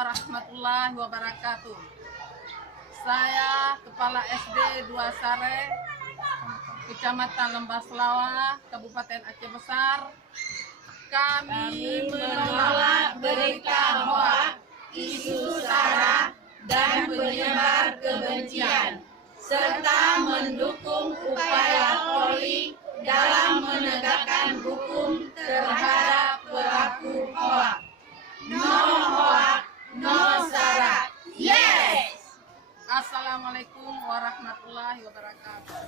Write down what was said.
warahmatullahi wabarakatuh. Saya Kepala SD 2 Sare, Kecamatan Lembah Selawa, Kabupaten Aceh Besar. Kami menolak berita hoaks, isu sara, dan penyebar kebencian, serta mendukung upaya Polri dalam menegakkan hukum terhadap pelaku hoaks. No hoaks, no sara. Yes! Assalamualaikum warahmatullahi wabarakatuh.